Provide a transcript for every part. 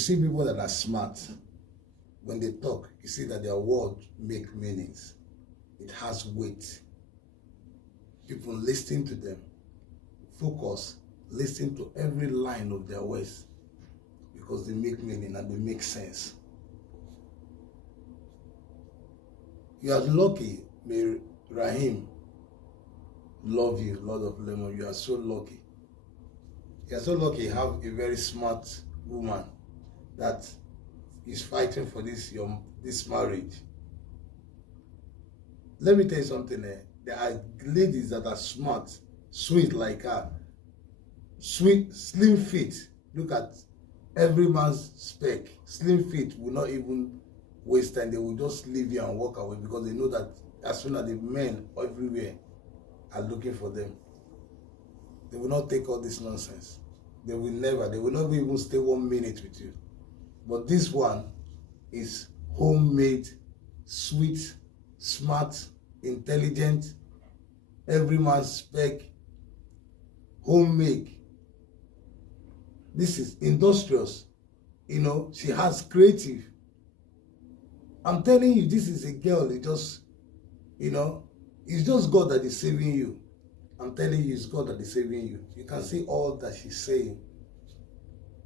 see people that are smart, when they talk, you see that their words make meanings. It has weight. People listen to them, focus, listen to every line of their words because they make meaning and they make sense. You are lucky, may Rahim love you, Lord of Lemon. You are so lucky. You are so lucky you have a very smart woman that is fighting for this marriage. Let me tell you something. There are ladies that are smart, sweet like her, sweet, slim fit. Look at every man's spec. Slim fit will not even waste time. They will just leave you and walk away because they know that as soon as the men everywhere are looking for them, they will not take all this nonsense. They will not even stay 1 minute with you. But this one is homemade, sweet, smart, intelligent, every man's spec, homemade. This is industrious. You know, she has creative. I'm telling you, this is a girl, it just, you know, it's just God that is saving you. I'm telling you, it's God that is saving you. You can see all that she's saying.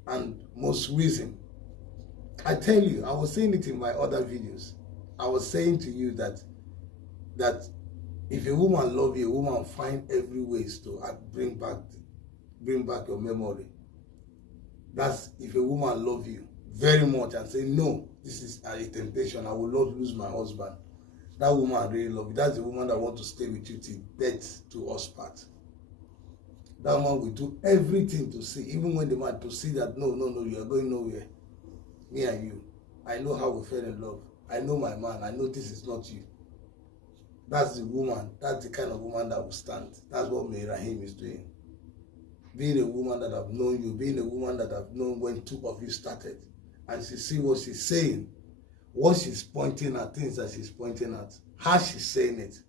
And most reason, I tell you, I was saying it in my other videos. I was saying to you that if a woman loves you, a woman find every ways to bring back your memory. That's if a woman loves you very much and say, no, this is a temptation, I will not lose my husband. That woman really love you. That's the woman that wants to stay with you till death to us part. That woman will do everything to see, even when the man to see that no, you are going nowhere. Me and you. I know how we fell in love. I know my man. I know this is not you. That's the woman. That's the kind of woman that will stand. That's what May Rahim is doing. Being a woman that have known you, being a woman that have known when two of you started. And she see what she's saying, what she's pointing at, things that she's pointing at, how she's saying it.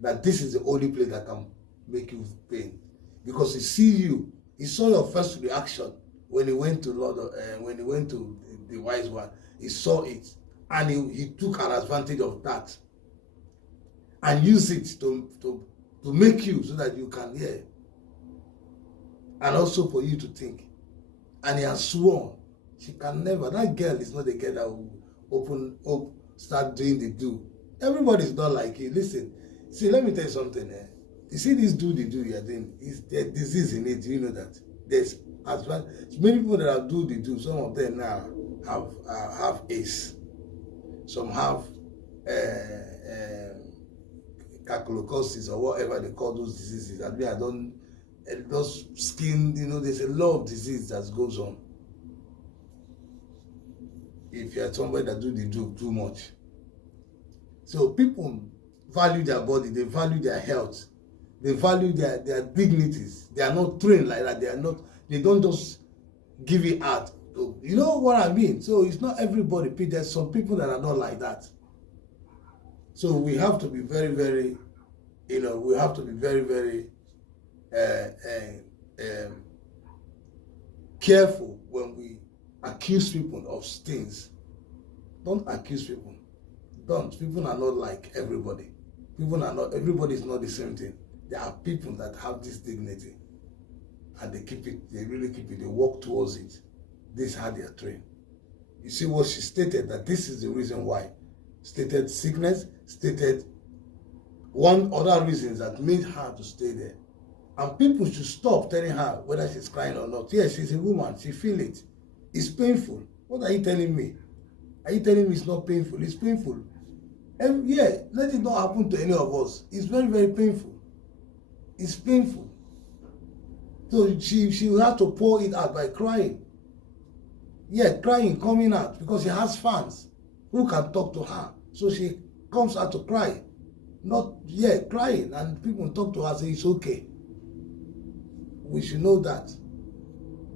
That this is the only place that can make you pain. Because he see you, he saw your first reaction when he went to when he went to the WYZ1. He saw it and he took an advantage of that and used it to make you so that you can hear. And also for you to think. And he has sworn she can never, that girl is not the girl that will start doing the do. Everybody's not like it. Listen, see, let me tell you something. You see this do you are doing, there's disease in it, you know that. There's as well many people that have do the do, some of them now have ACE. Some have calculocosis or whatever they call those diseases. I mean, those skin, you know, there's a lot of disease that goes on. If you're somebody that do the do too much. So people value their body, they value their health, they value their dignities. They are not trained like that. They don't just give it out. You know what I mean? So it's not everybody. There's some people that are not like that. So we have to be very, very, you know, we have to be very, very careful when we accuse people of things. Don't accuse people. Don't. People are not like everybody. Everybody is not the same thing. There are people that have this dignity and they keep it, they really keep it, they walk towards it. This is how they are trained. You see what she stated, that this is the reason why. Stated sickness, stated one other reasons that made her to stay there. And people should stop telling her whether she's crying or not. Yes, she's a woman, she feels it. It's painful. What are you telling me? Are you telling me it's not painful? It's painful. And yeah, let it not happen to any of us. It's very, very painful. It's painful. So she will have to pour it out by crying. Yeah, crying, coming out, because she has fans who can talk to her. So she comes out to cry. Not, yeah, crying. And people talk to her and say it's okay. We should know that.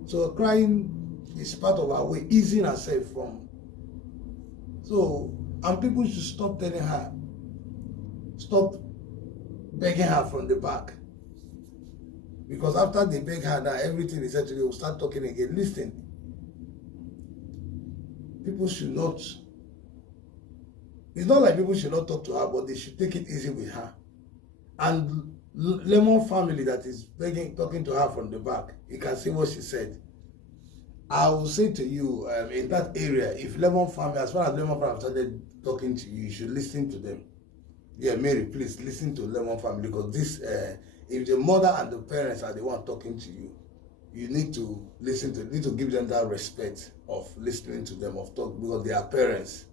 So crying is part of our way, easing herself from. So, and people should stop telling her, stop begging her from the back. Because after they beg her, now everything is said to, they will start talking again. Listen, people should not, it's not like people should not talk to her, but they should take it easy with her. And Lemon family that is talking to her from the back, you can see what she said. I will say to you, in that area, if Lemon family, as far as Lemon family started talking to you, you should listen to them. Yeah, Mary, please listen to Lemon family, because this, if the mother and the parents are the one talking to you, you need to listen to, need to give them that respect of listening to them, of talk, because they are parents.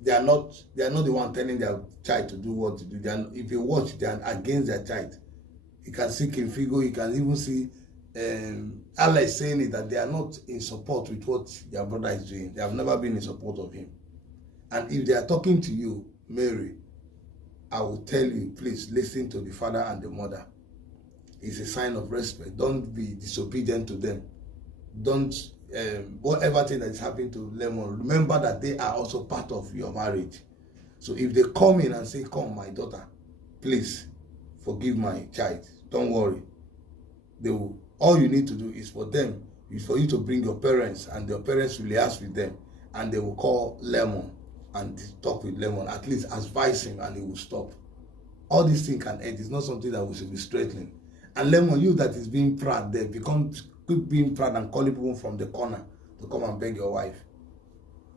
They are not the one telling their child to do what to do. If you watch, they are against their child. You can see Kim Figo, you can even see Allah is saying it, that they are not in support with what their brother is doing. They have never been in support of him. And if they are talking to you, Mary, I will tell you, please listen to the father and the mother. It's a sign of respect. Don't be disobedient to them. Don't, whatever thing that is happening to Lemon, remember that they are also part of your marriage. So if they come in and say, come, my daughter, please forgive my child. Don't worry. They will, all you need to do is for them, is for you to bring your parents, and your parents will liaise with them, and they will call Lemon and talk with Lemon, at least advise him, and he will stop. All these things can end. It's not something that we should be straightening. And Lemon, you that is being proud there, quit being proud and calling people from the corner to come and beg your wife.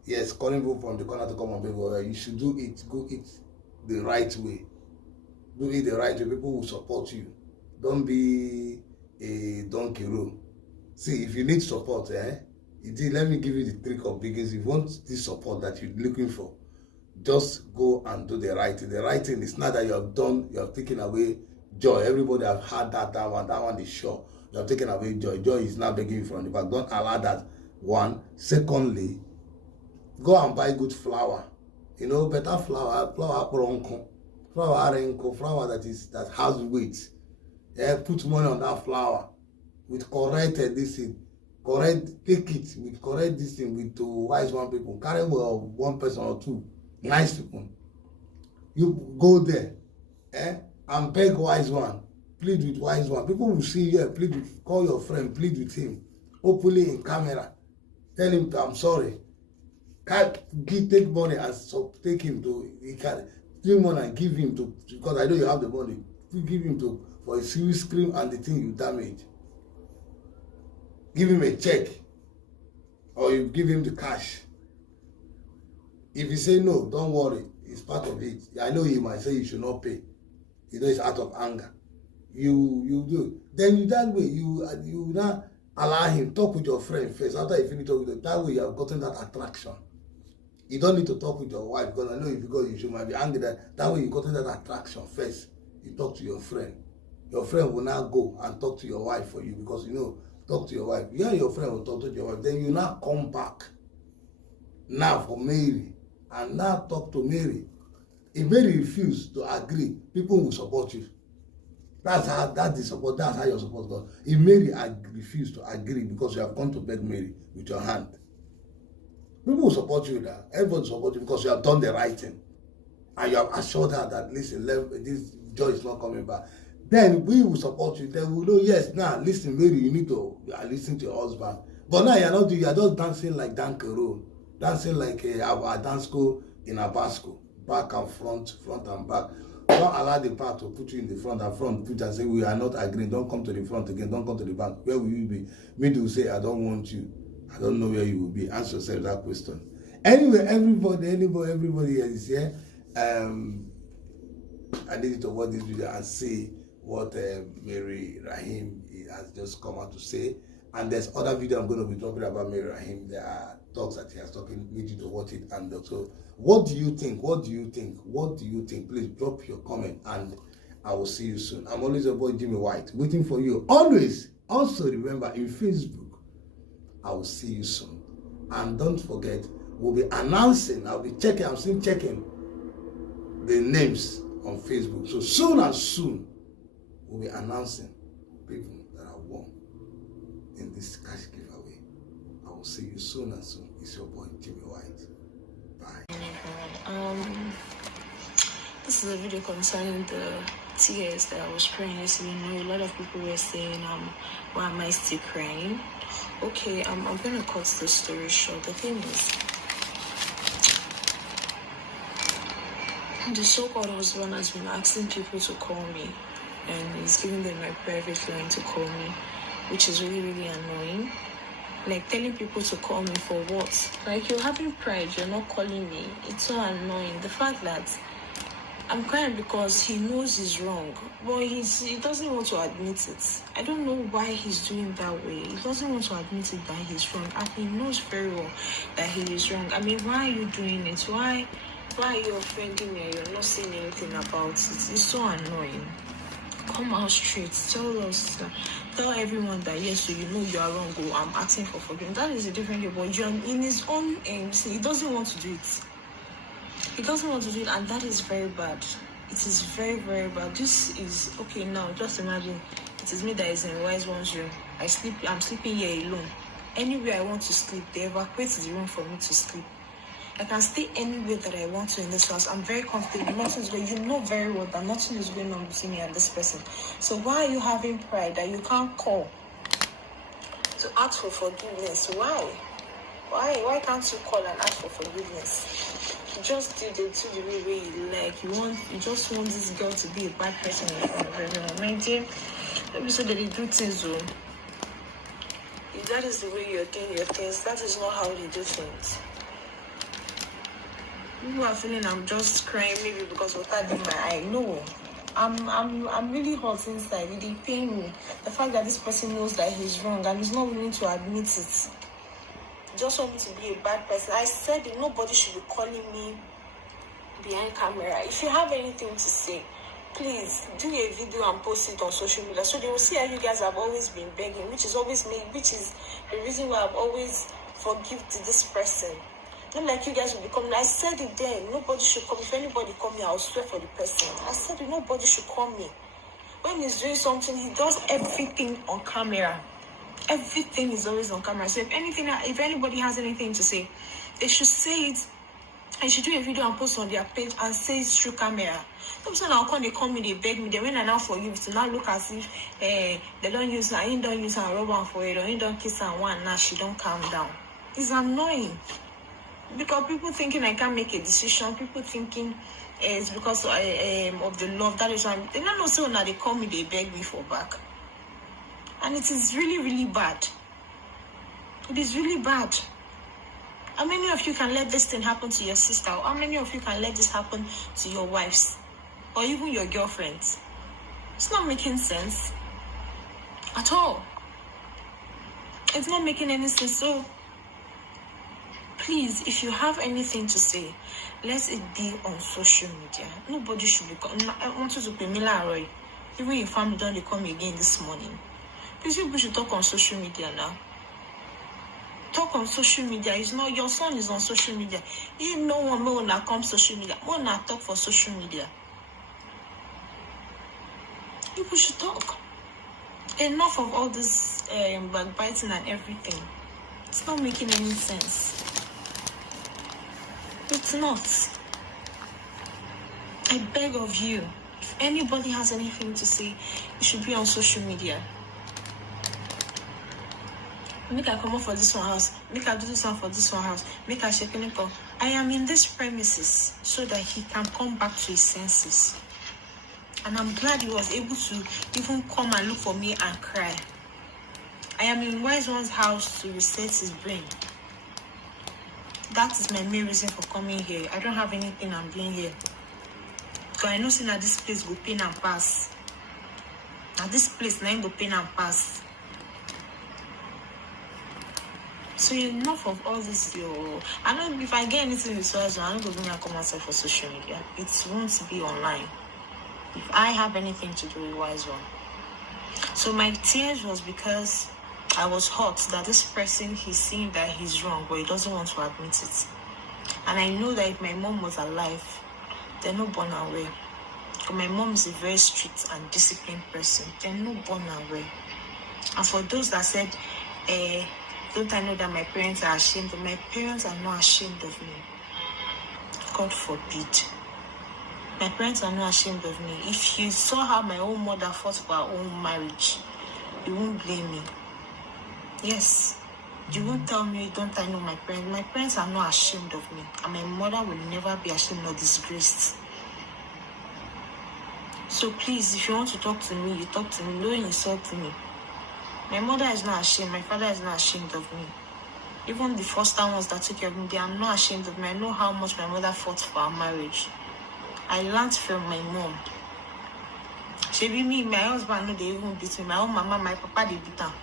Yes, calling people from the corner to come and beg your wife. You should do it. Go it the right way. Do it the right way. People will support you. Don't be a donkey roll. See, if you need support, let me give you the trick of biggest. If you want this support that you're looking for, just go and do the right thing. The right thing is not that you have done, you have taken away joy. Everybody have had that one is sure. You have taken away joy. Joy is not begging you from the back. Don't allow that one. Secondly, go and buy good flour. You know, better flour that has weight. Yeah, put money on that flour with correct this thing. Take it with correct this thing with WYZ1 people. Carry one person or two nice people. You go there, and beg WYZ1. Plead with WYZ1. People will see you. Plead with, call your friend. Plead with him openly in camera. Tell him I'm sorry. Take money and take him to. He can take money and give him to, because I know you have the money. You give him to for a serious screen and the thing you damage. Give him a check, or you give him the cash. If you say no, don't worry. It's part of it. I know he might say you should not pay. You know it's out of anger. You do. Then you that way you now allow him talk with your friend first. After you finish talking with them, that way you have gotten that attraction. You don't need to talk with your wife, because I know because you might be angry that way you gotten that attraction first. You talk to your friend. Your friend will now go and talk to your wife for you, because you know, talk to your wife. You and your friend will talk to your wife. Then you now come back now for Mary and now talk to Mary. If Mary refuses to agree, people will support you. That's how your support goes. If Mary refuses to agree because you have gone to beg Mary with your hand, people will support you now. Everybody will support you because you have done the right thing. And you have assured her that, listen, this joy is not coming back. Then we will support you. Then we know, yes, now listen, Mary, you need to listen to your husband. But now you are just dancing like Dan Kero, dancing like a dance school in Abasco, back and front and back. Don't allow the back to put you in the front and front put and say, we are not agreeing. Don't come to the front again. Don't come to the back. Where will you be? Middle will say, I don't want you. I don't know where you will be. Answer yourself that question. Anyway, everybody is here. I need to watch this video and see what Mary Rahim has just come out to say. And there's other video I'm going to be talking about Mary Rahim. There are talks that he has talking. Need you to watch it. And so, what do you think? What do you think? What do you think? Please drop your comment, and I will see you soon. I'm always your boy Jimmy White, waiting for you. Always. Also remember, in Facebook, I will see you soon. And don't forget, we'll be announcing. I'll be checking. I'm still checking the names on Facebook. So soon, we'll be announcing people that are won in this cash giveaway. I will see you soon and soon. It's your boy Jimmy White. Bye. This is a video concerning the tears that I was crying yesterday. A lot of people were saying, why am I still crying? Okay, I'm gonna cut the story short. The thing is, the so-called husband has been asking people to call me, and he's giving them my private line to call me, which is really, really annoying. Like, telling people to call me for what? Like, you're having pride, you're not calling me. It's so annoying. The fact that I'm crying because he knows he's wrong, but he doesn't want to admit it. I don't know why he's doing that way. He doesn't want to admit it that he's wrong, and he knows very well that he is wrong. I mean, why are you doing it? Why are you offending me and you're not saying anything about it? It's so annoying. Come out straight. Tell everyone that yes, so you know you are wrong. Go, I'm asking for forgiveness. That is a different thing. But you're in his own aims. He doesn't want to do it. He doesn't want to do it, and that is very bad. It is very, very bad. This is okay now. Just imagine it is me that is in WYZ1's room. I'm sleeping here alone. Anywhere I want to sleep, they evacuate the room for me to sleep. I can stay anywhere that I want to in this house. I'm very comfortable. Nothing's going. You know very well that nothing is going on between me and this person. So why are you having pride that you can't call to ask for forgiveness? Why? Why can't you call and ask for forgiveness? Just do the way you like. You just want this girl to be a bad person in front of everyone. My dear, let me say that they do things though. If that is the way you're doing your things, that is not how they do things. People are feeling I'm just crying maybe because water in my eye. No. I'm really hot inside. It pain me. The fact that this person knows that he's wrong and he's not willing to admit it. Just want me to be a bad person. I said that nobody should be calling me behind camera. If you have anything to say, please do a video and post it on social media so they will see how you guys have always been begging, which is the reason why I've always forgiven this person. Not like you guys will be coming. I said it then. Nobody should come. If anybody call me, I'll swear for the person. I said it. Nobody should call me. When he's doing something, he does everything on camera. Everything is always on camera. So if anybody has anything to say, they should say it. I should do a video and post on their page and say it through camera. Some say now they call me, they beg me. Then when I now forgive, to now look as if they don't use her, he don't use her rubber for it, or he don't kiss her one. Now she don't calm down. It's annoying. Because people thinking I can't make a decision, people thinking it's because of the love. That is why they don't know. So now they call me, they beg me for back, and it is really, really bad. It is really bad. How many of you can let this thing happen to your sister? How many of you can let this happen to your wives, or even your girlfriends? It's not making sense at all. It's not making any sense. So please, if you have anything to say, let it be on social media. Nobody should be calling. I want you to pay me Roy. Even your family don't they call me again this morning. Please, people should talk on social media now. Talk on social media. It's not your son is on social media. You know one more when I come social media. More when I talk for social media. People should talk. Enough of all this backbiting and everything. It's not making any sense. It's not. I beg of you, if anybody has anything to say, it should be on social media. Make I come up for this one house. Make I do this one for this one house. Make I check in. I am in this premises so that he can come back to his senses. And I'm glad he was able to even come and look for me and cry. I am in WYZ1's house to reset his brain. That is my main reason for coming here. I don't have anything I'm doing here. So I know that this place go pain and pass. Now this place now go pain and pass. So enough of all this. I know if I get anything with WYZ1, I'm not going to come outside for social media. It won't be online. If I have anything to do with WYZ1. So my tears was because I was hurt that this person, he's seeing that he's wrong, but he doesn't want to admit it. And I know that if my mom was alive, they're not born away. Because my mom is a very strict and disciplined person. They're not born away. And for those that said, don't I know that my parents are ashamed? But my parents are not ashamed of me. God forbid. My parents are not ashamed of me. If you saw how my own mother fought for her own marriage, you won't blame me. Yes. You won't tell me, don't I know my parents? My parents are not ashamed of me. And my mother will never be ashamed or disgraced. So please, if you want to talk to me, you talk to me. Don't insult me. My mother is not ashamed. My father is not ashamed of me. Even the foster ones that took care of me, they are not ashamed of me. I know how much my mother fought for our marriage. I learned from my mom. She be me, my husband, no, they even beat me. My own mama, my papa, they beat her.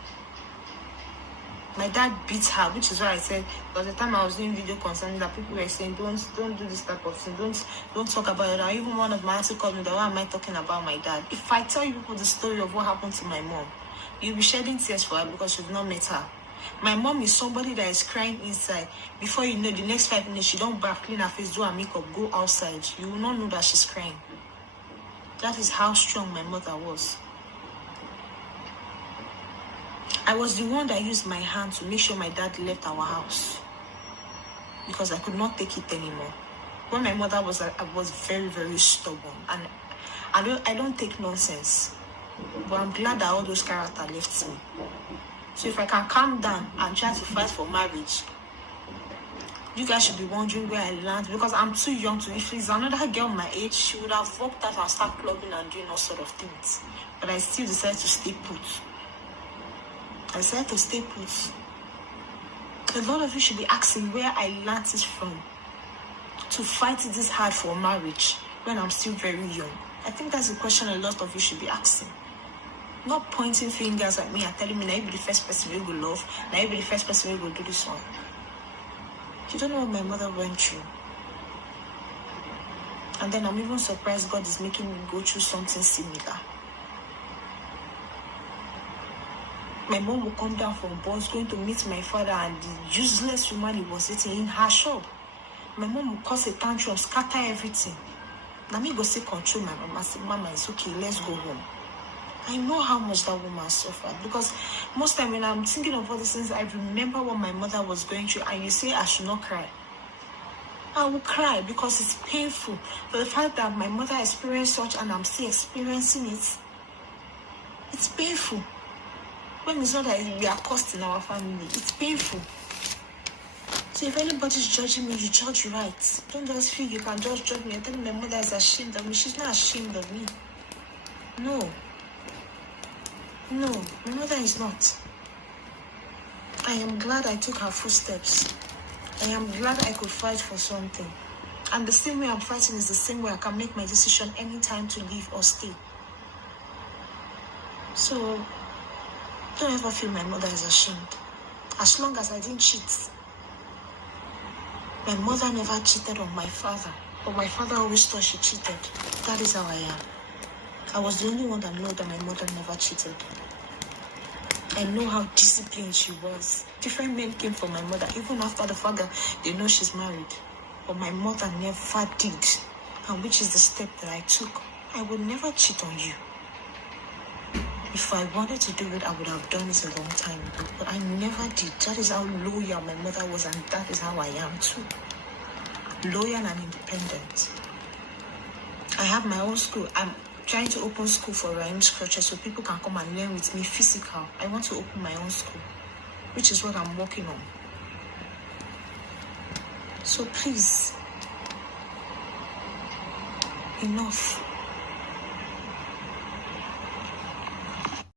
My dad beat her, which is why I said, because the time I was doing video concerning that, people were saying, don't do this type of thing, don't talk about it. And even one of my auntie called me, that why am I talking about my dad? If I tell you people the story of what happened to my mom, you'll be shedding tears for her because you've not met her. My mom is somebody that is crying inside. Before you know, the next 5 minutes, she don't bath, clean her face, do her makeup, go outside. You will not know that she's crying. That is how strong my mother was. I was the one that used my hand to make sure my dad left our house because I could not take it anymore. When my mother was very, very stubborn, and I don't take nonsense. But I'm glad that all those characters left me. So if I can calm down and try to fight for marriage, you guys should be wondering where I land, because I'm too young to. If it's another girl my age, she would have walked out and start clubbing and doing all sort of things. But I still decided to stay put. A lot of you should be asking where I learned this from to fight this hard for marriage when I'm still very young. I think that's a question a lot of you should be asking. Not pointing fingers at me and telling me, now you be the first person you will love, now you be the first person you will do this one. You don't know what my mother went through. And then I'm even surprised God is making me go through something similar. My mom would come down from bus going to meet my father, and the useless woman he was sitting in her shop. My mom would cause a tantrum, scatter everything. Now me go say control my mama. I say, Mama, it's okay, let's go home. I know how much that woman suffered, because most time when I'm thinking of all these things, I remember what my mother was going through, and you say I should not cry. I will cry because it's painful. For the fact that my mother experienced such and I'm still experiencing it, it's painful. When it's not that we are cursed in our family, it's painful. So if anybody's judging me, you judge right. Don't just feel you can just judge me and tell me my mother is ashamed of me. She's not ashamed of me. No, my mother is not. I am glad I took her footsteps. I am glad I could fight for something. And the same way I'm fighting is the same way I can make my decision anytime to leave or stay. So don't ever feel my mother is ashamed. As long as I didn't cheat. My mother never cheated on my father, but my father always thought she cheated. That is how I am. I was the only one that knew that my mother never cheated. I know how disciplined she was. Different men came from my mother, even after the fact that they know she's married. But my mother never did. And which is the step that I took. I would never cheat on you. If I wanted to do it, I would have done it a long time ago. But I never did. That is how loyal my mother was, and that is how I am too. Loyal and independent. I have my own school. I'm trying to open school for Rhymes Crutches so people can come and learn with me physical. I want to open my own school, which is what I'm working on. So please, enough.